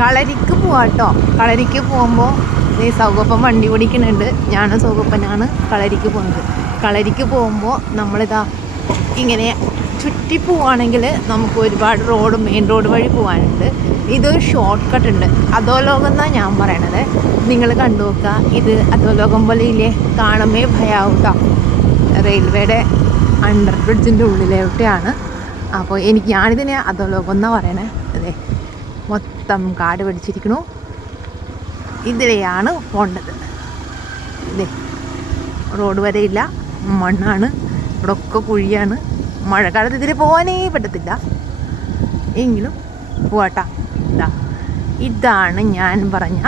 കളരിക്ക് പോവാട്ടോ. കളരിക്ക് പോകുമ്പോൾ ഈ സൗകപ്പം വണ്ടി ഓടിക്കുന്നുണ്ട്. ഞാനും സൗകപ്പനാണ് കളരിക്ക് പോകുന്നത്. കളരിക്ക് പോകുമ്പോൾ നമ്മളിതാ ഇങ്ങനെ ചുറ്റി പോവുകയാണെങ്കിൽ നമുക്ക് ഒരുപാട് മെയിൻ റോഡ് വഴി പോകാനുണ്ട്. ഇതൊരു ഷോർട്ട് കട്ട് ഉണ്ട്. അധോലോകം എന്നാണ് ഞാൻ പറയണത്. നിങ്ങൾ കണ്ടു നോക്കുക. ഇത് അധോലോകം പോലെ ഇല്ലേ, കാണുമേ ഭയാവുക. റെയിൽവേയുടെ അണ്ടർ ബ്രിഡ്ജിൻ്റെ ഉള്ളിലോട്ടാണ്. അപ്പോൾ ഞാനിതിനെ അധോലോകം എന്നാണ് പറയണേ. അതെ, മൊത്തം കാട് പിടിച്ചിരിക്കണു. ഇതിലെയാണ് പോണ്ടത്. ഇതേ റോഡ് വരെയില്ല, മണ്ണാണ്, ഇവിടെ ഒക്കെ കുഴിയാണ്. മഴക്കാലത്ത് ഇതിൽ പോകാനേ പറ്റത്തില്ല. എങ്കിലും പോവാട്ടാ. ഇതാണ് ഞാൻ പറഞ്ഞ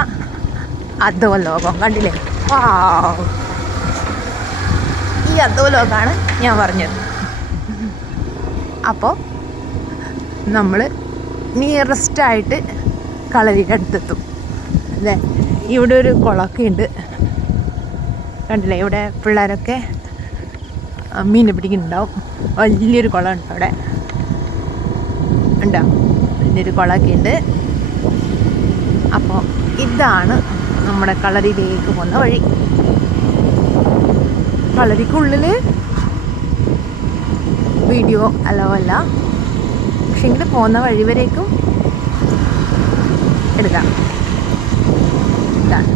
അധോലോകം. കണ്ടില്ലേ? ഈ അധോലോകമാണ് ഞാൻ പറഞ്ഞത്. അപ്പോൾ നമ്മൾ നിയറസ്റ്റായിട്ട് കളരിയുടെ അടുത്തെത്തും. അല്ലേ, ഇവിടെ ഒരു കുളമൊക്കെ ഉണ്ട്. കണ്ടില്ലേ, ഇവിടെ പിള്ളേരൊക്കെ മീനെ പിടിക്കുന്നുണ്ടാവും. വലിയൊരു കുളമുണ്ട് അവിടെ, ഉണ്ടോ? വലിയൊരു കുളമൊക്കെ ഉണ്ട്. അപ്പോൾ ഇതാണ് നമ്മുടെ കളരിയിലേക്ക് പോകുന്ന വഴി. കളരിക്കുള്ളിൽ വീഡിയോ അലവല്ല, പക്ഷെങ്കിൽ പോകുന്ന വഴി വരേക്കും എടുക്കാം. ഇതാണ്.